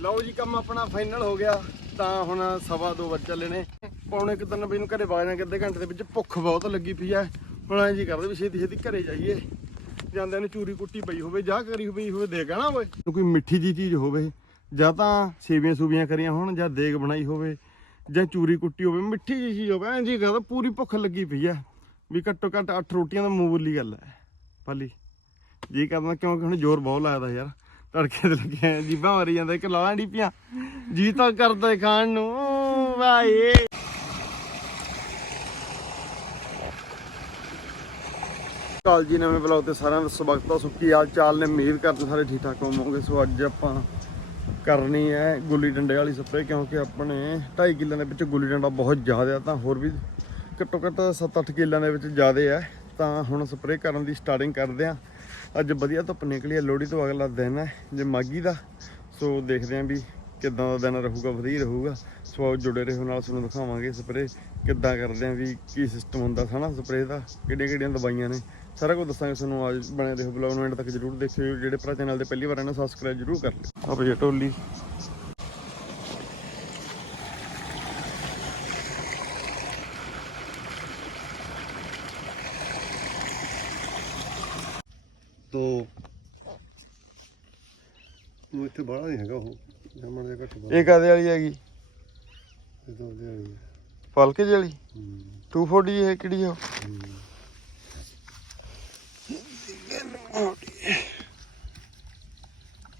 ਲਓ ਜੀ, ਕੰਮ ਆਪਣਾ ਫਾਈਨਲ ਹੋ ਗਿਆ। ਤਾਂ ਹੁਣ ਸਵਾ ਦੋ ਵੱਜ ਚੱਲੇ ਨੇ। ਪੌਣੇ ਕਿ ਤਿੰਨ ਵਜੇ ਨੂੰ ਘਰੇ ਵਗ ਜਾਣਾ ਅੱਧੇ ਘੰਟੇ ਦੇ ਵਿੱਚ ਭੁੱਖ ਬਹੁਤ ਲੱਗੀ ਪਈ ਐ। ਹੁਣ ਐਂ ਜੀ ਕਰਦੇ ਵੀ ਛੇਤੀ ਛੇਤੀ ਘਰੇ ਜਾਈਏ। ਜਾਂਦਿਆਂ ਨੂੰ ਚੂਰੀ ਕੁੱਟੀ ਪਈ ਹੋਵੇ, ਜਾਂ ਕਰੀ ਹੋਈ ਹੋਵੇ ਦੇ ਕਹਿਣਾ ਓਏ। ਕੋਈ ਮਿੱਠੀ ਜੀ ਚੀਜ਼ ਹੋਵੇ, ਜਾਂ ਤਾਂ ਸੇਵੀਆਂ ਸੂਬੀਆਂ ਕਰੀਆਂ ਹੋਣ, ਜਾਂ ਦੇਗ ਬਣਾਈ ਹੋਵੇ, ਜਾਂ ਚੂਰੀ ਕੁੱਟੀ ਹੋਵੇ, ਮਿੱਠੀ ਜੀ ਚੀਜ਼ ਹੋਵੇ, ਐਂ ਜੀ ਕਰਦਾ ਪੂਰੀ ਭੁੱਖ ਲੱਗੀ ਪਈ ਐ। ਵੀ ਘੱਟੋ ਘੱਟ 8 ਰੋਟੀਆਂ ਦਾ ਮੂੰਹ ਬੋਲੀ ਗੱਲ ਐ। ਪਾਲੀ, ਜੀ ਕਰਦਾ ਕਿਉਂਕਿ ਹੁਣ ਜ਼ੋਰ ਬਹੁਤ ਲੱਗਦਾ ਯਾਰ। ਤੜਕੇ ਤੇ ਲੱਗਿਆ ਜੀਬਾਂ ਮਾਰੀ ਜਾਂਦਾ, ਇੱਕ ਲਾਲਾਂ ਡੀਪੀਆਂ। ਜੀ ਤਾਂ ਕਰਦਾ ਖਾਣ ਨੂੰ ਵਾਏ। ਕਾਲ ਜੀ, ਨਵੇਂ ਬਲੌਗ ਤੇ ਸਾਰਿਆਂ ਦਾ ਸਵਾਗਤ ਹੈ ਸੁੱਕੀ ਹਾਲ ਚਾਲ ਨੇ ਉਮੀਦ ਕਰਦੇ ਸਾਰੇ ਠੀਕ ਠਾਕ ਹੋਵੋਗੇ। ਸੋ ਅੱਜ ਆਪਾਂ ਕਰਨੀ ਹੈ ਗੁੱਲੀ ਡੰਡੇ ਵਾਲੀ ਸਪਰੇਅ, ਕਿਉਂਕਿ ਆਪਣੇ 2.5 ਕਿੱਲਿਆਂ ਦੇ ਵਿੱਚ ਗੁੱਲੀ ਡੰਡਾ ਬਹੁਤ ਜ਼ਿਆਦਾ ਤਾਂ ਹੋਰ ਵੀ ਘੱਟੋ ਘੱਟ 7-8 ਕਿੱਲਿਆਂ ਦੇ ਵਿੱਚ ਜ਼ਿਆਦਾ ਹੈ ਤਾਂ ਹੁਣ ਸਪਰੇਅ ਕਰਨ ਦੀ ਸਟਾਰਟਿੰਗ ਕਰਦੇ ਆ। ਅੱਜ ਵਧੀਆ ਧੁੱਪ ਨਿਕਲੀ ਹੈ, ਲੋਹੜੀ ਤੋਂ ਅਗਲਾ ਦਿਨ ਹੈ, ਜੇ ਮਾਗੀ ਦਾ, ਸੋ ਦੇਖਦੇ ਆਂ ਵੀ ਕਿੱਦਾਂ ਦਾ ਦਿਨ ਰਹੂਗਾ, ਵਧੀਆ ਰਹੂਗਾ। ਸੋ ਆਓ ਜੁੜੇ ਰਹੋ ਨਾਲ, ਤੁਹਾਨੂੰ ਦਿਖਾਵਾਂਗੇ ਸਪਰੇਅ ਕਿੱਦਾਂ ਕਰਦੇ ਆਂ ਵੀ ਕੀ ਸਿਸਟਮ ਹੁੰਦਾ ਹਨਾ ਸਪਰੇਅ ਦਾ ਕਿਹੜੀਆਂ ਕਿਹੜੀਆਂ ਦਵਾਈਆਂ ਨੇ। ਸਾਰਾ ਕੁਝ ਦੱਸਾਂਗੇ ਤੁਹਾਨੂੰ ਅੱਜ ਬਣੇ ਰਹੋ ਬਲੌਗ ਨੂੰ ਐਂਡ ਤੱਕ ਜਰੂਰ ਦੇਖਿਓ, ਜਿਹੜੇ ਭਰਾ ਚੈਨਲ ਤੇ ਪਹਿਲੀ ਵਾਰ ਆਏ ਸਬਸਕ੍ਰਾਈਬ ਜਰੂਰ ਕਰ ਲਿਓ। ਆ ਭਈ ਟੋਲੀ ਤੋ ਉਹ ਇੱਥੇ ਬਾਹਲਾ ਨਹੀਂ ਹੈਗਾ ਉਹ। ਜਮਣ ਜਿਹਾ ਘੱਟ ਬਾਹਲਾ। ਇਹ ਕਾਦੇ ਵਾਲੀ ਹੈਗੀ? ਇਹ ਤਾਂ ਉਹਦੇ ਵਾਲੀ ਹੈ। ਫਲਕੇ ਜਿਹੀ ਵਾਲੀ? ਹੂੰ। 240 ਇਹ ਕਿਹੜੀ ਆ? ਹੂੰ।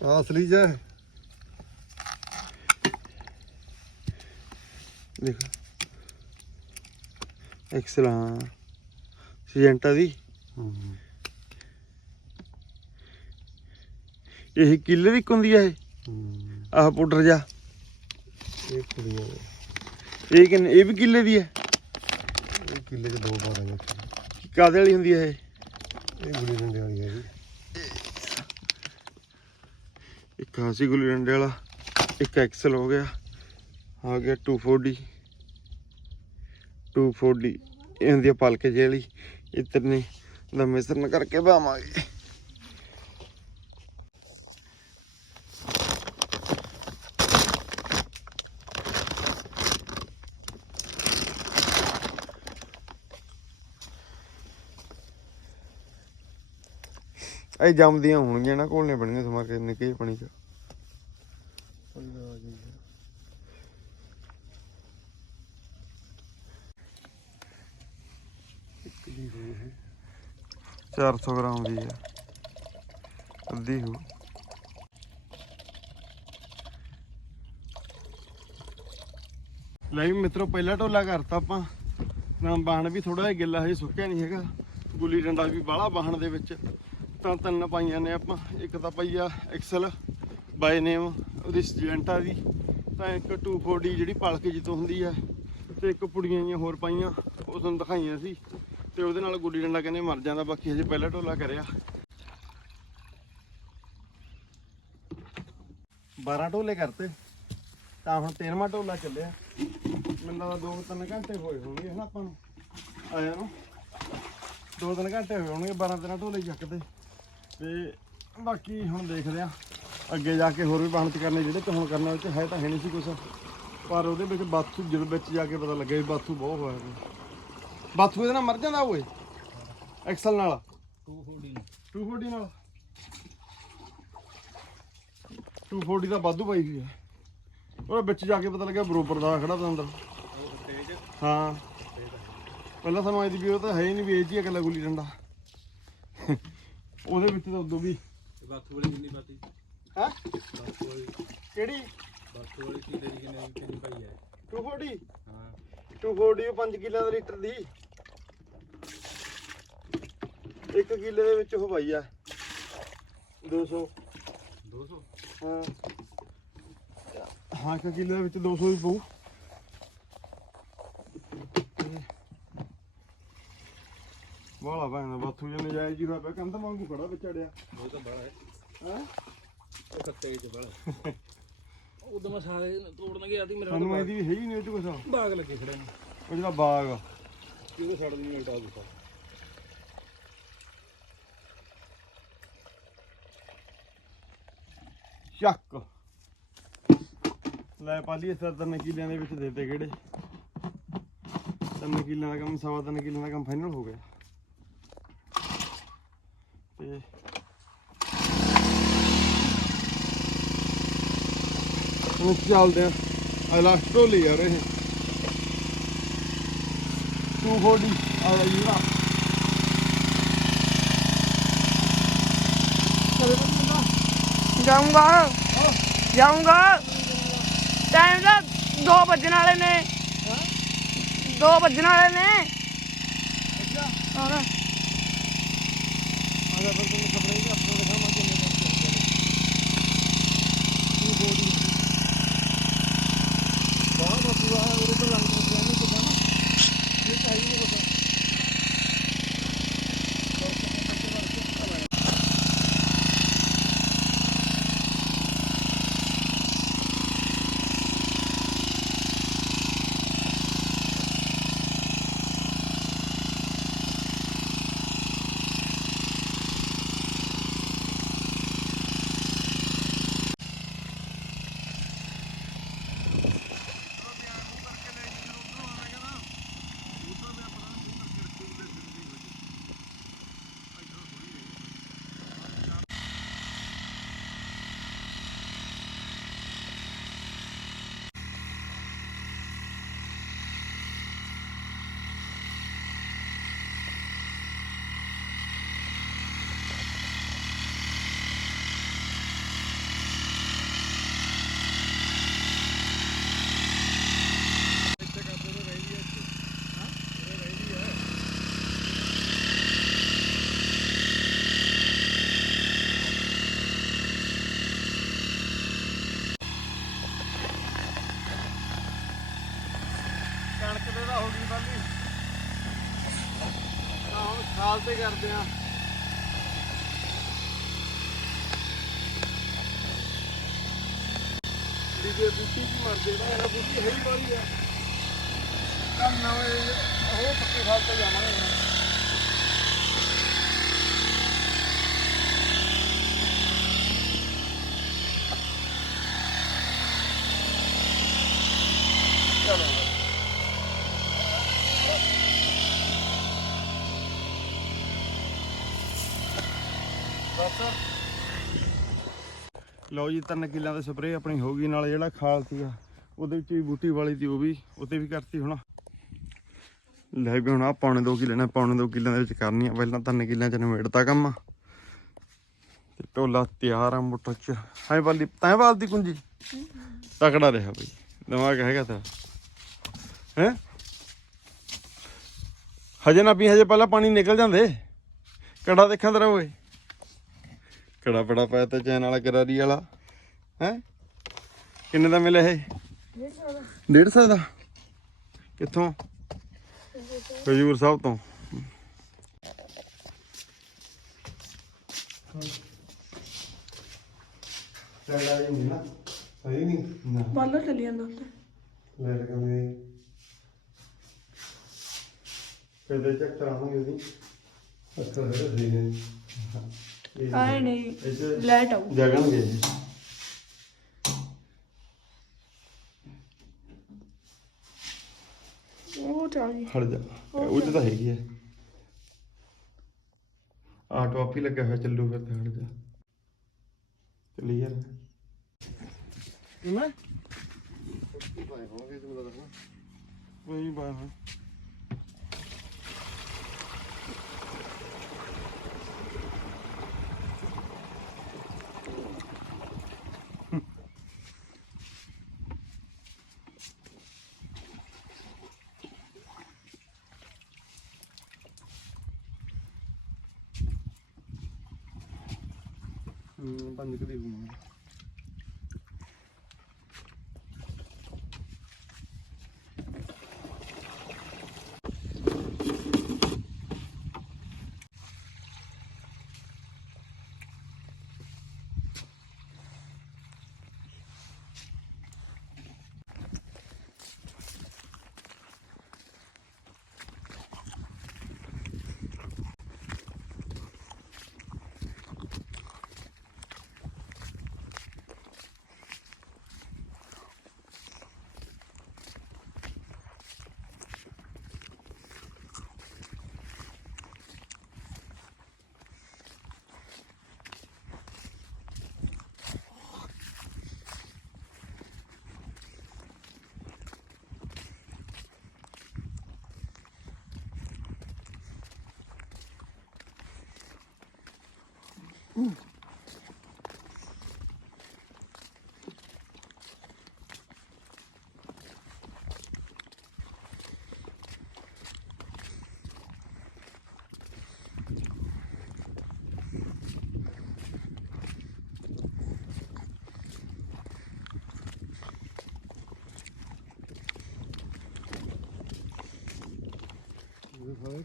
ਆਹ ਅਸਲੀ ਜਾ ਦੇਖ। ਐਕਸਲਾਂ ਸੀਜੈਂਟਾ ਦੀ। ਹੂੰ। ਇਹ ਕਿੱਲੇ ਦੀ ਇੱਕ ਹੁੰਦੀ ਆ ਇਹ? ਹੂੰ। ਆਹ ਪਾਊਡਰ ਜਾ। ਇਹ ਕੁੜੀਆਂ। ਇਹ ਕਿੰਨੇ ਇਹ ਵੀ ਕਿੱਲੇ ਦੀ ਹੈ ਇਹ ਕਿੱਲੇ ਚ ਦੋ ਬਾਰਾਂ ਨੇ ਕਾਦੇ ਵਾਲੀ ਹੁੰਦੀ ਹੈ ਇਹ? ਇਹ ਗੁਲੀ ਡੰਡੇ ਵਾਲੀ ਹੈ ਜੀ। ਇੱਕ ਹਾਸੀ ਗੁੱਲੀ ਡੰਡੇ ਵਾਲਾ। ਇੱਕ ਐਕਸਲ ਹੋ ਗਿਆ। ਆ ਗਿਆ 240 240 ਇਹ ਹੁੰਦੀ ਆ ਪਲਕੇ ਜਿਹੀ ਵਾਲੀ ਇਤਰ ਨੇ ਦਾ ਮਿശ്ਰਨ ਕਰਕੇ ਬਾਵਾਂਗੇ। ਇਹ ਜੰਮਦੀਆਂ ਹੋਣਗੀਆਂ ਨਾ ਘੋਲਣੇ ਬਣੀਆਂ ਸਮਾ, ਕੇ ਨਿੱਕੇ ਪਾਣੀ ਚ। ਕਿੱਲੀ 400 ਗ੍ਰਾਮ ਦੀ ਹੈ। ਅੱਧੀ ਹੋ। ਲੈ ਵੀ ਮਿੱਤਰੋ, ਪਹਿਲਾ ਢੋਲਾ ਕਰਤਾ ਆਪਾਂ। ਨਾ ਬਾਹਣ ਵੀ ਥੋੜਾ ਜਿਹਾ ਗਿੱਲਾ ਹਜੇ ਸੁੱਕਿਆ ਨਹੀਂ ਹੈਗਾ। ਗੁੱਲੀ ਡੰਡਾ ਵੀ ਬਾਹਲਾ ਬਾਹਣ ਦੇ ਵਿੱਚ। ਤਾਂ ਤਿੰਨ ਪਾਈਆਂ ਨੇ ਆਪਾਂ। ਇੱਕ ਤਾਂ ਪਈਆ ਐਕਸਲ ਬਾਈ ਨੇਮ ਉਹਦੀ ਸਜੈਂਟਾ ਦੀ ਤਾਂ ਇੱਕ 240 ਜਿਹੜੀ ਪਲਕ ਜਿੱਤੋਂ ਹੁੰਦੀ ਹੈ ਤੇ ਇੱਕ ਪੁੜੀਆਂ ਜੀਆਂ ਹੋਰ ਪਾਈਆਂ, ਉਹ ਤੁਹਾਨੂੰ ਦਿਖਾਈਆਂ ਸੀ। ਤੇ ਉਹਦੇ ਨਾਲ ਗੁੱਲੀ ਡੰਡਾ ਕਹਿੰਦੇ ਮਰ ਜਾਂਦਾ, ਬਾਕੀ ਹਜੇ ਪਹਿਲਾ ਢੋਲਾ ਕਰਿਆ। 12 ਢੋਲੇ ਕਰਤੇ। ਤਾਂ ਹੁਣ 13ਵਾਂ ਢੋਲਾ ਚੱਲਿਆ। ਮੈਨੂੰ ਲੱਗਦਾ ਦੋ ਤਿੰਨ ਘੰਟੇ ਹੋਏ ਹੋਣਗੇ ਹਨਾ ਆਪਾਂ ਨੂੰ। ਆਇਆ ਨੂੰ। ਦੋ ਤਿੰਨ ਘੰਟੇ ਹੋਏ ਹੋਣਗੇ 12 13 ਢੋਲੇ ਚੱਕਦੇ। ਤੇ ਬਾਕੀ ਹੁਣ ਦੇਖਦੇ ਆ ਅੱਗੇ ਜਾ ਕੇ ਹੋਰ ਵੀ ਚ ਕਰਨੇ ਜਿਹੜੇ ਤੇ ਹੁਣ ਕਰਨਾ ਉਹ ਚ ਹੈ ਤਾਂ ਹੈ ਨਹੀਂ ਸੀ ਕੁਛ। ਪਰ ਉਹਦੇ ਵਿੱਚ ਬਾਥੂ ਜਦੋਂ ਵਿੱਚ ਜਾ ਕੇ ਪਤਾ ਲੱਗਿਆ ਵੀ ਬਾਥੂ ਬਹੁਤ ਹੋਇਆ ਪਿਆ। ਬਾਥੂ ਇਹਦੇ ਨਾਲ ਮਰ ਜਾਂਦਾ ਓਏ ਐਕਸਲ ਨਾਲ। 240 240 ਨਾਲ। 240 ਦਾ ਵਾਧੂ ਪਾਈ ਹੋਈ ਹੈ। ਉਹਦੇ ਵਿੱਚ ਜਾ ਕੇ ਪਤਾ ਲੱਗਿਆ ਬਰੋਬਰ ਦਾ ਖੜਾ ਪਤੰਦਰ ਹਾਂ। ਪਹਿਲਾਂ ਸਾਨੂੰ ਆਈ ਦੀ ਵੀ ਉਹ ਤਾਂ ਹੈ ਹੀ ਨਹੀਂ ਵੀ ਇਹ ਜੀ ਇਕੱਲਾ ਗੁੱਲੀ ਡੰਡਾ। ਉਹਦੇ ਵਿੱਚ ਤਾਂ ਉਦੋਂ ਵੀ। ਬਾਥੂ ਵਾਲੀ ਕਿੰਨੀ ਪਾਤੀ? ਹੈ? ਬਾਥੂ ਵਾਲੀ। ਕਿਹੜੀ? ਬਾਥੂ ਵਾਲੀ ਕੀ ਤੇਰੀ ਕਿੰਨੀ ਕਿੰਨੀ ਪਾਈ ਹੈ। 240 ਹਾਂ। 240 5 ਕਿੱਲਿਆਂ ਦਾ ਲੀਟਰ ਦੀ। ਇੱਕ ਕਿੱਲੇ ਦੇ ਵਿੱਚ ਉਹ ਪਾਈ ਆ। 200 200 ਹਾਂ। ਹਾਂ ਇੱਕ ਕਿੱਲੇ ਦੇ ਵਿੱਚ 200 ਵੀ ਪਊ। ਵਾਲਾ ਭਾਂਦਾ ਬਾਥੂ ਜਨੇ ਜਾਇ ਜੀ ਹੋਇਆ ਪਿਆ ਕੰਧ ਵਾਂਗੂ ਖੜਾ ਵਿਚੜਿਆ। ਉਹ ਤਾਂ ਬੜਾ ਹੈ। ਹੈ? ਉਹ ਕੱਤੇ ਚ ਬੜਾ ਉਦੋਂ ਮੈਂ ਸਾਰੇ ਤੋੜਨ ਗਿਆ ਸੀ ਮੇਰੇ ਸਾਨੂੰ ਇਹਦੀ ਵੀ ਹੈ ਹੀ ਨਹੀਂ ਉਹ ਕੁਛ ਬਾਗ ਲੱਗੇ ਖੜੇ ਨੇ। ਉਹ ਜਿਹੜਾ ਬਾਗ ਕਿਉਂ ਛੱਡ ਦਿੰਦੀ ਉਲਟਾ ਦਿੱਤਾ ਚੱਕ ਲੈ ਪਾਲੀ ਇਸ ਤਰ੍ਹਾਂ ਤਿੰਨ ਕਿੱਲਿਆਂ ਦੇ ਵਿੱਚ ਦੇਤੇ ਕਿਹੜੇ ਤਿੰਨ ਕਿੱਲਿਆਂ ਦਾ ਕੰਮ ਸਵਾ ਤਿੰਨ ਕਿੱਲਿਆਂ ਦਾ ਕੰਮ ਫਾਈਨਲ ਹੋ ਗਿਆ। ਤੇ ਹੁਣ ਚੱਲਦੇ ਆ ਆ ਲਾਸਟ ਢੋਲੀ ਯਾਰ ਇਹ 240 ਆ ਗਿਆ ਯੂਰਾ ਜਾਊਂਗਾ। ਜਾਊਂਗਾ। ਟਾਈਮ ਦਾ 2 ਵੱਜਣ ਵਾਲੇ ਨੇ। 2 ਵੱਜਣ ਵਾਲੇ ਨੇ। ਹੋਰ। ਆ ਜਾ ਫਿਰ ਤੁਹਾਨੂੰ ਖਬਰ ਹੈ ਆਪਣਾ ਦਿਖਾਵਾਂ ਕਿੰਨੇ ਕੰਮ ਚੱਲਦੇ ਨੇ 240 ਬਹੁਤ ਬਸੂਆ ਹੈ ਉਹ ਤਾਂ ਲੰਗ ਗਿਆ ਨਹੀਂ ਕਿਦਾਂ ਨਾ ਇਹ ਚਾਹੀਏ ਨਹੀਂ ਪਤਾ ਕਣਕ ਦੇ ਤਾਂ ਹੋ ਗਈ ਬਾਲੀ ਤਾਂ ਹੁਣ ਖਾਲ ਤੇ ਕਰਦੇ ਆ। ਲੀਜੇ ਬੂਟੀ ਵੀ ਮਰਦੇ ਨਾ ਇਹ ਬੂਟੀ ਹੈ ਹੀ ਵਾਲੀ ਆ। ਕੰਮ ਨਾ ਹੋਏ, ਉਹ ਪੱਕੇ ਖਾਲ ਤੇ ਜਾਵਾਂਗੇ ਹੁਣ। ਚਲੋ ਲਓ ਜੀ, ਤਿੰਨ ਕਿੱਲਿਆਂ ਦਾ ਸਪਰੇਅ ਆਪਣੀ ਹੋ ਗਈ। ਨਾਲ ਜਿਹੜਾ ਖਾਲ ਸੀਗਾ, ਉਹਦੇ ਵਿੱਚ ਵੀ ਬੂਟੀ ਵਾਲੀ ਦੀ ਉਹ ਵੀ ਉਹਤੇ ਵੀ ਕਰਤੀ ਹੁਣ। ਲੈ ਵੀ ਹੁਣ ਆ ਪੌਣੇ 2 ਕਿੱਲੇ ਨੇ, ਪੌਣੇ 2 ਕਿੱਲਿਆਂ ਦੇ ਵਿੱਚ ਕਰਨੀ ਆ। ਪਹਿਲਾਂ ਤਿੰਨ ਕਿੱਲਿਆਂ ਚ ਨਿਬੇੜਤਾ ਕੰਮ। ਤੇ ਢੋਲਾ ਤਿਆਰ ਆ ਮੋਟਰ ਚ। ਹਾਂ ਵਾਲੀ ਤੈਂ ਵਾਲਦੀ ਕੁੰਜੀ? ਤਕੜਾ ਰਿਹਾ ਬਈ। ਦਿਮਾਗ ਹੈਗਾ ਤੇਰਾ। ਹੈ? ਹਜੇ ਨਾ ਪੀ, ਹਜੇ ਪਹਿਲਾਂ ਪਾਣੀ ਨਿਕਲ ਜਾਂਦੇ। ਕੜਾ ਦੇਖਾਂ ਤੇਰਾ ਓਏ। ਕੜਾ ਬੜਾ ਪਾਇਆ ਤੇ ਚੈਨ ਵਾਲਾ ਕਰਾਰੀ ਵਾਲਾ? ਹੈ? ਕਿੰਨੇ ਦਾ ਮਿਲਿਆ ਇਹ? 150 ਦਾ। ਕਿੱਥੋਂ? ਹਜੂਰ ਸਾਹਿਬ ਤੋਂ। ਚੜਾ ਹੀ ਨਹੀਂ ਨਾ। ਸਹੀ ਨਹੀਂ? ਨਾ। ਬਾਲਰ ਚੱਲੀ ਜਾਂਦਾ ਉੱਤੇ ਲੈ ਲਗਾਂਗੇ ਕਦੇ ਚੈੱਕ ਕਰਾਵਾਂਗੇ ਉਹਦੀ। ਅੱਛਾ ਹੈ ਸਹੀ ਹੈ ਆਏ ਨਹੀਂ ਲੈਟ ਆਉ ਜਗਣਗੇ। ਉਹ ਜਾ। ਉਹ 'ਚ ਤਾਂ ਹੈਗੀ ਹੈ ਆ ਟੋਪੀ ਲੱਗਿਆ ਹੋਇਆ ਚੱਲੂ ਫਿਰ ਤੇ ਜਾ। ਮੈਂ? ਕੋਈ ਬਾਤ ਨਹੀਂ ਹੂੰ ਪੰਜ ਕੁ ਦੇ ਦੂੰਗਾ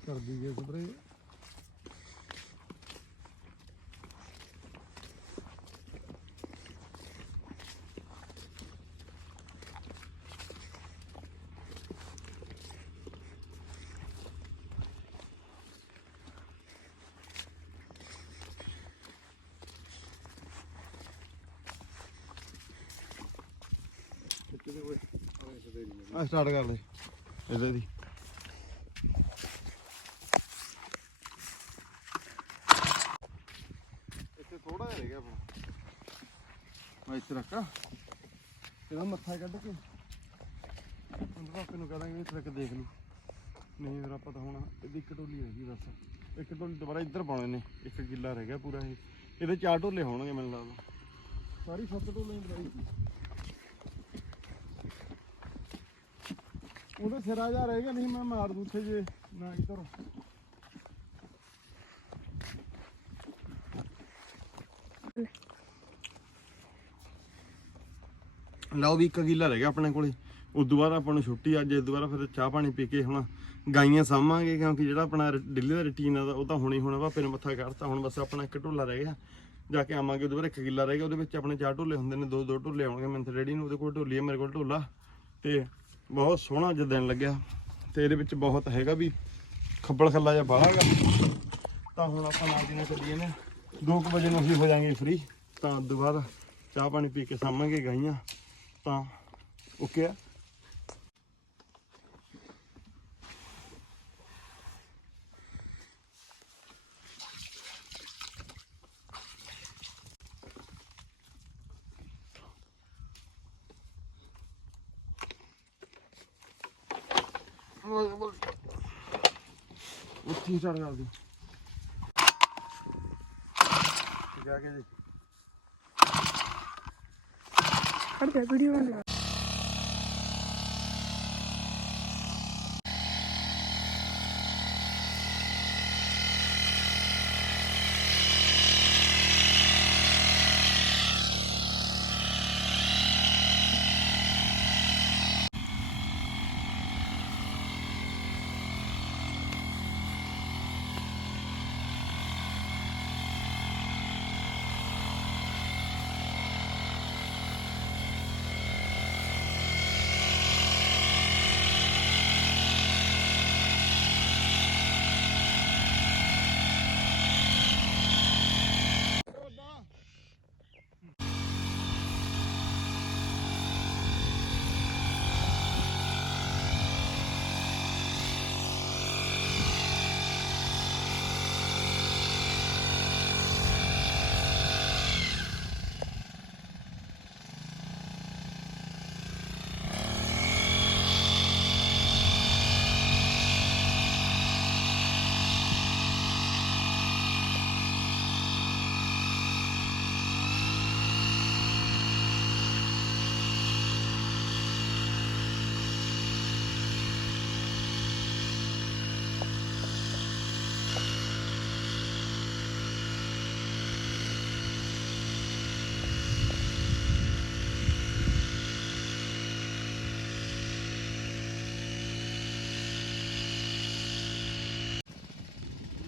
ਕਰਦੀ ਗਏ ਸਪਰੇ। ਆ ਸਟਾਰਟ ਕਰ ਦੇ। ਇਹਦੇ ਦੀ ਇੱਥੇ ਥੋੜਾ ਜਿਹਾ ਰਹਿ ਗਿਆ ਆਪਣਾ ਮੈਂ ਇਹਦਾ ਮੱਥਾ ਕੱਢ ਕੇ। ਅੰਦਰ ਆਪੇ ਨੂੰ ਕਹਾਂਗੇ ਇੱਥੇ ਤੱਕ ਦੇਖ ਲੂ ਨਹੀਂ ਮੇਰਾ ਪਤਾ ਹੋਣਾ ਇਹਦੀ ਇੱਕ ਟੋਲੀ ਰਹਿ ਗਈ ਬਸ। ਇੱਕ ਟੋਲੀ ਦੁਬਾਰਾ ਇੱਧਰ ਪਾਉਣੇ ਨੇ। ਇੱਕ ਗਿੱਲਾ ਰਹਿ ਗਿਆ ਪੂਰਾ ਇਹ। ਇਹਦੇ ਚਾਰ ਟੋਲੇ ਹੋਣਗੇ ਮੈਨੂੰ ਲੱਗਦਾ। ਸਾਰੀ ਸੱਤ ਟੋਲੇ ਬਣਾਈ ਸੀ ਸਿਰਾ ਜਾ ਰਹਿ ਗਿਆ ਨਹੀਂ, ਮੈਂ ਮਾਰ ਦੂ ਉੱਥੇ ਜੇ ਨਾ ਇੱਧਰ। ਲਓ ਵੀ ਇੱਕ ਕਿੱਲਾ ਰਹਿ ਗਿਆ ਆਪਣੇ ਕੋਲੇ। ਤੋਂ ਬਾਅਦ ਆਪਾਂ ਨੂੰ ਛੁੱਟੀ, ਅੱਜ ਇਸ ਤੋਂ ਬਾਅਦ ਫਿਰ ਚਾਹ ਪਾਣੀ ਪੀ ਕੇ ਹੁਣ ਗਾਈਆਂ ਸਾਂਭਾਂਗੇ, ਕਿਉਂਕਿ ਜਿਹੜਾ ਆਪਣਾ ਡੇਲੀ ਦਾ ਰੁਟੀਨ ਆ ਉਹ ਤਾਂ ਹੁਣੇ ਹੋਣਾ ਵਾ ਨੇ ਮੱਥਾ ਕੱਢਤਾ ਹੁਣ ਬਸ ਆਪਣਾ ਇੱਕ ਢੋਲਾ ਰਹਿ ਗਿਆ। ਜਾ ਕੇ ਆਵਾਂਗੇ ਉਹਦੇ ਬਾਅਦ ਇੱਕ ਕਿੱਲਾ ਰਹਿ ਗਿਆ, ਉਹਦੇ ਵਿੱਚ ਆਪਣੇ ਚਾਰ ਢੋਲੇ ਹੁੰਦੇ ਨੇ, ਦੋ ਦੋ ਢੋਲੇ ਆਉਣਗੇ, ਮੈਂ ਰੈਡੀ ਨੂੰ ਉਹਦੇ ਕੋਲ ਢੋਲੀ ਹੈ ਮੇਰੇ ਕੋਲ ਢੋਲਾ। ਤੇ ਬਹੁਤ ਸੋਹਣਾ ਜਿਹਾ ਦਿਨ ਲੱਗਿਆ। ਤੇ ਇਹਦੇ ਵਿੱਚ ਬਹੁਤ ਹੈਗਾ ਵੀ ਖੱਬਲ ਖੱਲਾ ਜਿਹਾ ਬਾਹਾਗਾ ਤਾਂ ਹੁਣ ਆਪਾਂ ਨਾਲ ਦੀ ਨਾਲ ਚੱਲੀਏ ਨੇ। 2 ਵਜੇ ਨੂੰ ਅਸੀਂ ਹੋ ਜਾਾਂਗੇ ਫ੍ਰੀ ਤਾਂ ਦੁਬਾਰਾ ਚਾਹ ਪਾਣੀ ਪੀ ਕੇ ਸਾਂਭਾਂਗੇ ਗਾਈਆਂ। ਤਾਂ ਓਕੇ ਆ ਉੱਥੇ ਹੀ ਚੜ ਕਰਦੀ ਠੀਕ ਆ ਕੇ ਜੀ ਖੜ ਗਿਆ ਵੀਡੀਓ ਬਣ ਗਿਆ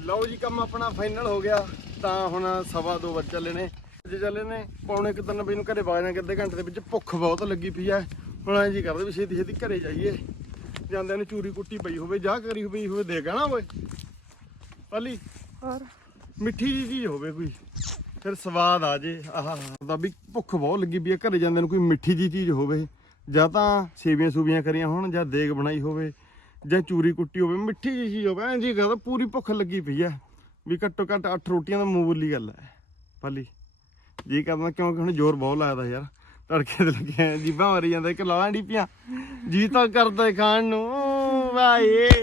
ਲਓ ਜੀ ਕੰਮ ਆਪਣਾ ਫਾਈਨਲ ਹੋ ਗਿਆ। ਤਾਂ ਹੁਣ ਸਵਾ ਦੋ ਵਜੇ ਚੱਲੇ ਨੇ। ਜੇ ਚੱਲੇ ਨੇ ਪੌਣੇ ਕਿ ਤਿੰਨ ਵਜੇ ਨੂੰ ਘਰੇ ਵਗ ਜਾਣਾ ਅੱਧੇ ਘੰਟੇ ਦੇ ਵਿੱਚ ਭੁੱਖ ਬਹੁਤ ਲੱਗੀ ਪਈ ਐ ਹੁਣ ਐਂ ਜੀ ਕਰਦੇ ਵੀ ਛੇਤੀ ਛੇਤੀ ਘਰੇ ਜਾਈਏ। ਜਾਂਦਿਆਂ ਨੂੰ ਚੂਰੀ ਕੁੱਟੀ ਪਈ ਹੋਵੇ ਜਾਂ ਕਰੀ ਪਈ ਹੋਵੇ ਦੇ ਕਹਿਣਾ ਓਏ। ਪਾਲੀ ਔਰ ਮਿੱਠੀ ਜੀ ਚੀਜ਼ ਹੋਵੇ ਕੋਈ। ਫਿਰ ਸਵਾਦ ਆ ਜੇ। ਆਹ ਦਾ ਵੀ ਭੁੱਖ ਬਹੁਤ ਲੱਗੀ ਪਈ ਐ ਘਰੇ ਜਾਂਦੇ ਨੂੰ ਕੋਈ ਮਿੱਠੀ ਜੀ ਚੀਜ਼ ਹੋਵੇ। ਜਾਂ ਤਾਂ ਸੇਵੀਆਂ ਸੂਵੀਆਂ ਕਰੀਆਂ ਹੋਣ ਜਾਂ ਦੇਗ ਬਣਾਈ ਹੋਵੇ। ਜਾਂ ਚੂਰੀ ਕੁੱਟੀ ਹੋਵੇ, ਮਿੱਠੀ ਜਿਹੀ ਚੀਜ਼ ਹੋਵੇ, ਐਂ ਜੀ ਕਰਦਾ ਪੂਰੀ ਭੁੱਖ ਲੱਗੀ ਪਈ ਐ ਵੀ ਘੱਟੋ ਘੱਟ 8 ਰੋਟੀਆਂ ਦਾ ਮੂੰਹ ਬੋਲੀ ਗੱਲ ਐ ਪਾਲੀ, ਜੀ ਕਰਦਾ ਕਿਉਂਕਿ ਹੁਣ ਜ਼ੋਰ ਬਹੁਤ ਲੱਗਦਾ ਯਾਰ, ਤੜਕੇ ਤੇ ਲੱਗਿਆ ਜੀਬਾਂ ਮਾਰੀ ਜਾਂਦਾ, ਇੱਕ ਲਾਵਾਂ ਡੀਪੀਆਂ, ਜੀ ਤਾਂ ਕਰਦਾ ਖਾਣ ਨੂੰ ਵਾਏ।